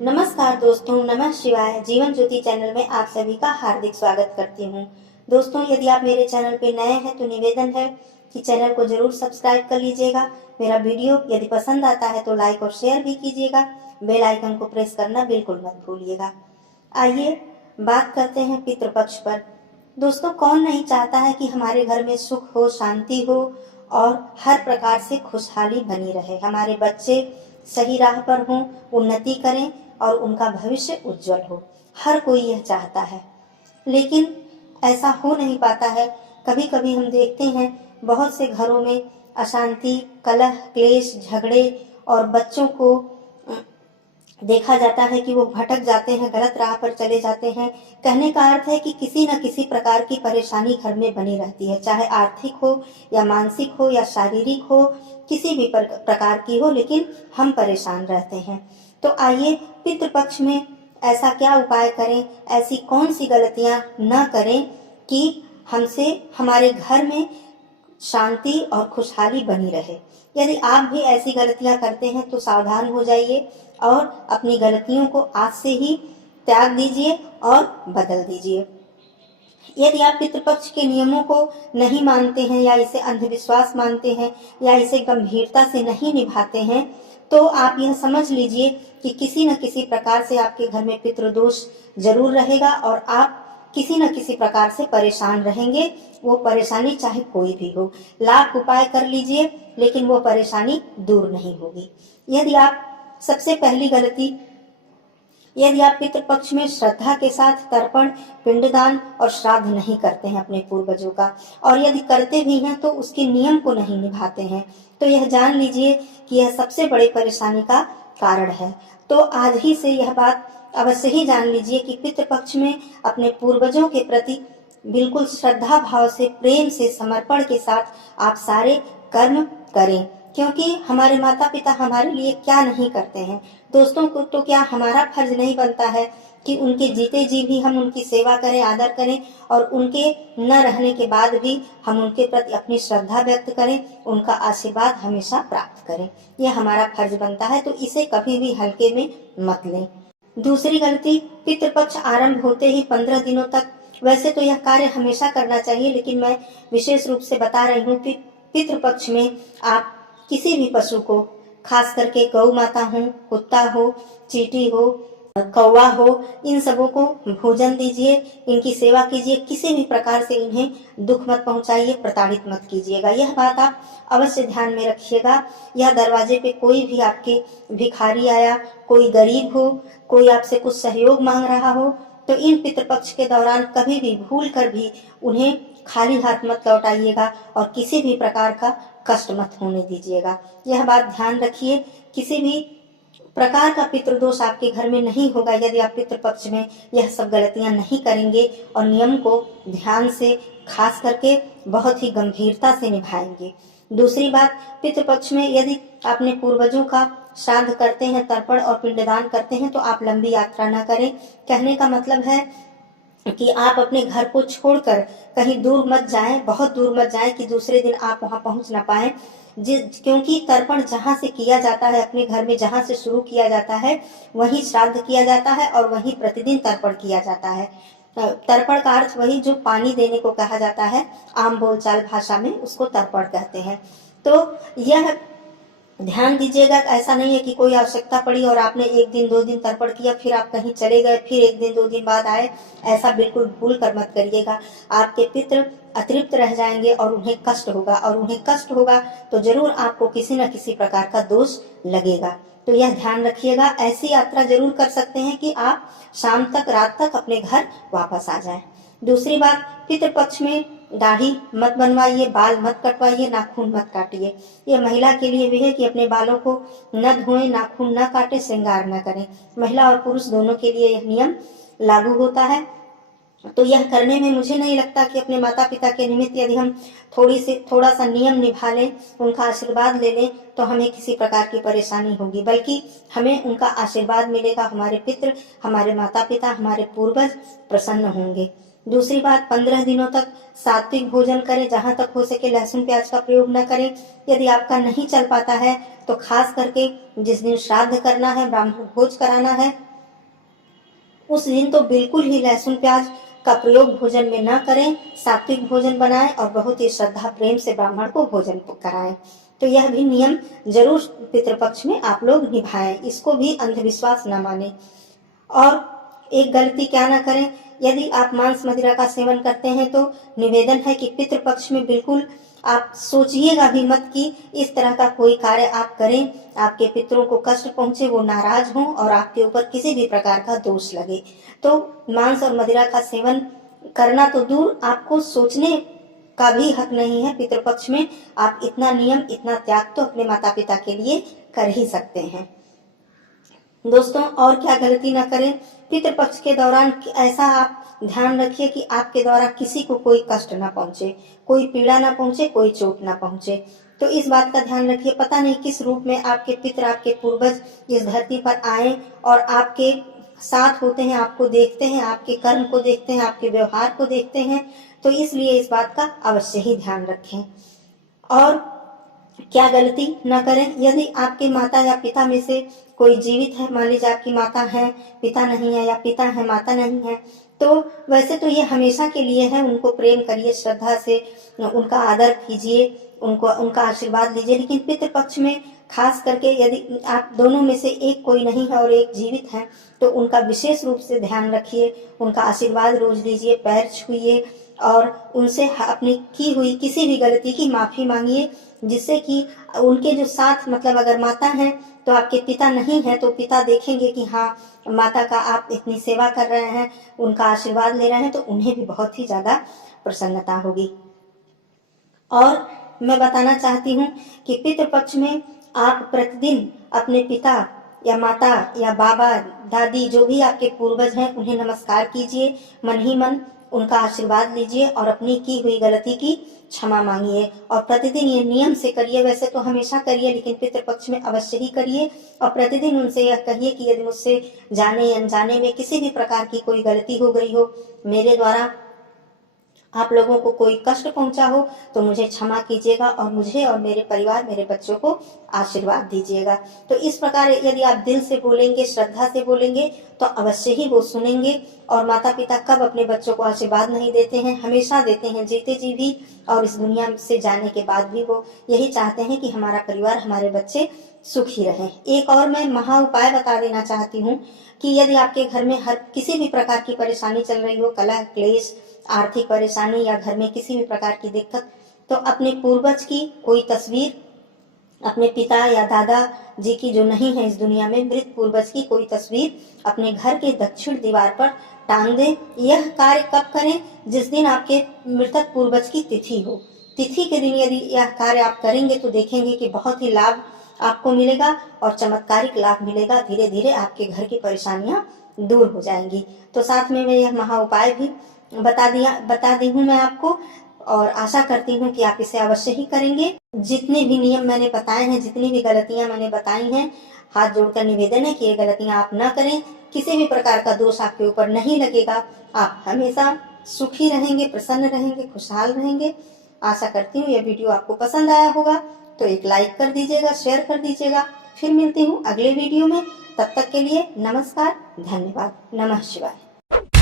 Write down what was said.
नमस्कार दोस्तों, नमः शिवाय। जीवन ज्योति चैनल में आप सभी का हार्दिक स्वागत करती हूँ। दोस्तों, यदि आप मेरे चैनल पे नए हैं तो निवेदन है कि चैनल को जरूर सब्सक्राइब कर लीजिएगा। मेरा वीडियो यदि पसंद आता है तो लाइक और शेयर भी कीजिएगा। बेल आइकन को प्रेस करना बिल्कुल मत भूलिएगा। आइए बात करते हैं पितृपक्ष पर। दोस्तों, कौन नहीं चाहता है कि हमारे घर में सुख हो, शांति हो और हर प्रकार से खुशहाली बनी रहे, हमारे बच्चे सही राह पर हों, उन्नति करें और उनका भविष्य उज्जवल हो। हर कोई यह चाहता है, लेकिन ऐसा हो नहीं पाता है। कभी कभी हम देखते हैं बहुत से घरों में अशांति, कलह, क्लेश, झगड़े और बच्चों को देखा जाता है कि वो भटक जाते हैं, गलत राह पर चले जाते हैं। कहने का अर्थ है कि किसी न किसी प्रकार की परेशानी घर में बनी रहती है, चाहे आर्थिक हो या मानसिक हो या शारीरिक हो, किसी भी प्रकार की हो, लेकिन हम परेशान रहते हैं। तो आइए पितृपक्ष में ऐसा क्या उपाय करें, ऐसी कौन सी गलतियां न करें कि हमसे हमारे घर में शांति और खुशहाली बनी रहे। यदि आप भी ऐसी गलतियां करते हैं तो सावधान हो जाइए और अपनी गलतियों को आज से ही त्याग दीजिए और बदल दीजिए। यदि आप पितृपक्ष के नियमों को नहीं मानते हैं या इसे अंधविश्वास मानते हैं या इसे गंभीरता से नहीं निभाते हैं, तो आप यह समझ लीजिए कि किसी न किसी प्रकार से आपके घर में पितृदोष जरूर रहेगा और आप किसी न किसी प्रकार से परेशान रहेंगे। वो परेशानी चाहे कोई भी हो, लाख उपाय कर लीजिए लेकिन वो परेशानी दूर नहीं होगी। यदि आप सबसे पहली गलती, यदि आप पितृपक्ष में श्रद्धा के साथ तर्पण, पिंडदान और श्राद्ध नहीं करते हैं अपने पूर्वजों का, और यदि करते भी हैं तो उसके नियम को नहीं निभाते हैं, तो यह जान लीजिए कि यह सबसे बड़ी परेशानी का कारण है। तो आज ही से यह बात अवश्य ही जान लीजिए कि पितृपक्ष में अपने पूर्वजों के प्रति बिल्कुल श्रद्धा भाव से, प्रेम से, समर्पण के साथ आप सारे कर्म करें, क्योंकि हमारे माता पिता हमारे लिए क्या नहीं करते हैं। दोस्तों को तो क्या हमारा फर्ज नहीं बनता है कि उनके जीते जी भी हम उनकी सेवा करें, आदर करें और उनके न रहने के बाद भी हम उनके प्रति अपनी श्रद्धा व्यक्त करें, उनका आशीर्वाद हमेशा प्राप्त करें। यह हमारा फर्ज बनता है, तो इसे कभी भी हल्के में मत लें। दूसरी गलती, पितृपक्ष आरंभ होते ही 15 दिनों तक, वैसे तो यह कार्य हमेशा करना चाहिए, लेकिन मैं विशेष रूप से बता रही हूँ कि पितृपक्ष में आप किसी भी पशु को, खास करके गौ माता हो, कुत्ता हो, चींटी हो, कौवा हो, इन सबों को भोजन दीजिए, इनकी सेवा कीजिए। किसी भी प्रकार से इन्हें दुख मत पहुंचाइए, प्रताड़ित मत कीजिएगा। यह बात आप अवश्य ध्यान में रखिएगा। यह दरवाजे पे कोई भी आपके भिखारी आया, कोई गरीब हो, कोई आपसे कुछ सहयोग मांग रहा हो, तो इन पितृपक्ष के दौरान कभी भी भूल कर भी उन्हें खाली हाथ मत लौटाइएगा और किसी भी प्रकार का कष्ट मत होने दीजिएगा। यह बात ध्यान रखिए। किसी भी प्रकार का पितृदोष आपके घर में नहीं होगा यदि आप पितृपक्ष में यह सब गलतियां नहीं करेंगे और नियम को ध्यान से, खास करके बहुत ही गंभीरता से निभाएंगे। दूसरी बात, पितृपक्ष में यदि अपने पूर्वजों का श्राद्ध करते हैं, तर्पण और पिंडदान करते हैं, तो आप लंबी यात्रा न करें। कहने का मतलब है कि आप अपने घर को छोड़कर कहीं दूर मत जाएं, बहुत दूर मत जाएं कि दूसरे दिन आप वहां पहुंच ना पाएं। क्योंकि तर्पण जहां से किया जाता है, अपने घर में जहां से शुरू किया जाता है, वहीं श्राद्ध किया जाता है और वहीं प्रतिदिन तर्पण किया जाता है। तर्पण का अर्थ वही जो पानी देने को कहा जाता है, आम बोलचाल भाषा में उसको तर्पण कहते हैं। तो यह ध्यान दीजिएगा, ऐसा नहीं है कि कोई आवश्यकता पड़ी और आपने 1 दिन 2 दिन तर्पण किया, फिर आप कहीं चले गए, फिर 1 दिन 2 दिन बाद आए। ऐसा बिल्कुल भूल कर मत करिएगा। आपके पितृ अतृप्त रह जाएंगे और उन्हें कष्ट होगा, और उन्हें कष्ट होगा तो जरूर आपको किसी न किसी प्रकार का दोष लगेगा। तो यह ध्यान रखिएगा। ऐसी यात्रा जरूर कर सकते हैं कि आप शाम तक, रात तक अपने घर वापस आ जाएं। दूसरी बात, पितृपक्ष में दाढ़ी मत बनवाइए, बाल मत कटवाइए, नाखून मत काटिए। ये महिला के लिए भी है कि अपने बालों को न धोएं, नाखून न काटे, श्रृंगार न करें। महिला और पुरुष दोनों के लिए यह नियम लागू होता है। तो यह करने में मुझे नहीं लगता कि अपने माता पिता के निमित्त यदि हम थोड़ा सा नियम निभा लें, उनका आशीर्वाद ले लें, तो हमें किसी प्रकार की परेशानी होगी, बल्कि हमें उनका आशीर्वाद मिलेगा। हमारे पितृ, हमारे माता पिता, हमारे पूर्वज प्रसन्न होंगे। दूसरी बात, 15 दिनों तक सात्विक भोजन करें, जहां तक हो सके लहसुन प्याज का प्रयोग न करें। यदि आपका नहीं चल पाता है तो खास करके जिस दिन श्राद्ध करना है, ब्राह्मण भोज कराना है, उस दिन तो बिल्कुल ही लहसुन प्याज का प्रयोग भोजन में न करें, सात्विक भोजन बनाएं और बहुत ही श्रद्धा प्रेम से ब्राह्मण को भोजन कराएं। तो यह भी नियम जरूर पितृपक्ष में आप लोग निभाएं, इसको भी अंधविश्वास न माने। और एक गलती क्या ना करें, यदि आप मांस मदिरा का सेवन करते हैं तो निवेदन है कि पितृपक्ष में बिल्कुल आप सोचिएगा भी मत कि इस तरह का कोई कार्य आप करें, आपके पितरों को कष्ट पहुंचे, वो नाराज हों और आपके ऊपर किसी भी प्रकार का दोष लगे। तो मांस और मदिरा का सेवन करना तो दूर, आपको सोचने का भी हक नहीं है पितृपक्ष में। आप इतना नियम, इतना त्याग तो अपने माता पिता के लिए कर ही सकते हैं। दोस्तों, और क्या गलती ना करें, पितृपक्ष के दौरान ऐसा आप ध्यान रखिए कि आपके द्वारा किसी को कोई कष्ट ना पहुंचे, कोई पीड़ा ना पहुंचे, कोई चोट ना पहुंचे। तो इस बात का ध्यान रखिए। पता नहीं किस रूप में आपके पितर, आपके पूर्वज इस धरती पर आए और आपके साथ होते हैं, आपको देखते हैं, आपके कर्म को देखते हैं, आपके व्यवहार को देखते हैं। तो इसलिए इस बात का अवश्य ही ध्यान रखें। और क्या गलती न करें, यदि आपके माता या पिता में से कोई जीवित है, मान लीजिए आपकी माता है, पिता नहीं है, या पिता है माता नहीं है, तो वैसे तो ये हमेशा के लिए है। उनको प्रेम करिए, श्रद्धा से उनका आदर कीजिए, उनका आशीर्वाद लीजिए। लेकिन पितृपक्ष में खास करके यदि आप दोनों में से एक कोई नहीं है और एक जीवित है, तो उनका विशेष रूप से ध्यान रखिए, उनका आशीर्वाद रोज लीजिए, पैर छुइए और उनसे अपनी की हुई किसी भी गलती की माफी मांगिए, जिससे कि उनके जो साथ, मतलब अगर माता है तो आपके पिता नहीं है, तो पिता देखेंगे कि हाँ, माता का आप इतनी सेवा कर रहे हैं, उनका आशीर्वाद ले रहे हैं, तो उन्हें भी बहुत ही ज्यादा प्रसन्नता होगी। और मैं बताना चाहती हूँ कि पितृपक्ष में आप प्रतिदिन अपने पिता या माता या बाबा दादी, जो भी आपके पूर्वज हैं, उन्हें नमस्कार कीजिए, मन ही मन उनका आशीर्वाद लीजिए और अपनी की हुई गलती की क्षमा मांगिए। और प्रतिदिन ये नियम से करिए, वैसे तो हमेशा करिए, लेकिन पितृपक्ष में अवश्य ही करिए। और प्रतिदिन उनसे यह कहिए कि यदि मुझसे जाने अनजाने में किसी भी प्रकार की कोई गलती हो गई हो, मेरे द्वारा आप लोगों को कोई कष्ट पहुंचा हो, तो मुझे क्षमा कीजिएगा और मुझे और मेरे परिवार, मेरे बच्चों को आशीर्वाद दीजिएगा। तो इस प्रकार यदि आप दिल से बोलेंगे, श्रद्धा से बोलेंगे, तो अवश्य ही वो सुनेंगे। और माता पिता कब अपने बच्चों को आशीर्वाद नहीं देते हैं, हमेशा देते हैं, जीते जी भी और इस दुनिया से जाने के बाद भी वो यही चाहते हैं कि हमारा परिवार, हमारे बच्चे सुखी रहें। एक और मैं महा उपाय बता देना चाहती हूँ कि यदि आपके घर में हर किसी भी प्रकार की परेशानी चल रही हो, कलह क्लेश, आर्थिक परेशानी या घर में किसी भी प्रकार की दिक्कत, तो अपने पूर्वज की कोई तस्वीर, अपने पिता या दादा जी की जो नहीं है इस दुनिया में, मृत पूर्वज की कोई तस्वीर अपने घर के दक्षिण दीवार पर टांग दें। यह कार्य कब करें? जिस दिन आपके मृतक पूर्वज की तिथि हो। तिथि के दिन यदि यह कार्य आप करेंगे तो देखेंगे कि बहुत ही लाभ आपको मिलेगा और चमत्कारिक लाभ मिलेगा। धीरे धीरे आपके घर की परेशानियां दूर हो जाएंगी। तो साथ में मैं यह महा उपाय भी बता दी हूँ मैं आपको, और आशा करती हूँ कि आप इसे अवश्य ही करेंगे। जितने भी नियम मैंने बताए हैं, जितनी भी गलतियां मैंने बताई हैं, हाथ जोड़कर निवेदन है कि ये गलतियां आप ना करें। किसी भी प्रकार का दोष आपके ऊपर नहीं लगेगा। आप हमेशा सुखी रहेंगे, प्रसन्न रहेंगे, खुशहाल रहेंगे। आशा करती हूँ यह वीडियो आपको पसंद आया होगा, तो एक लाइक कर दीजिएगा, शेयर कर दीजिएगा। फिर मिलती हूँ अगले वीडियो में। तब तक के लिए नमस्कार, धन्यवाद, नमः शिवाय।